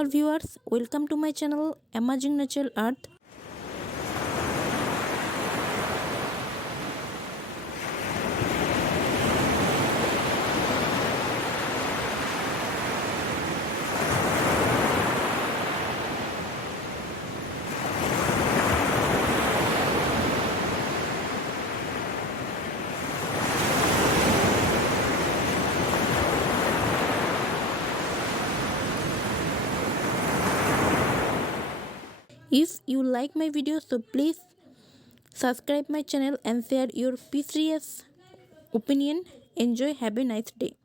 all viewers, welcome to my channel Amazing Natural Earth. If you like my video, so please subscribe my channel and share your precious opinion. Enjoy, have a nice day.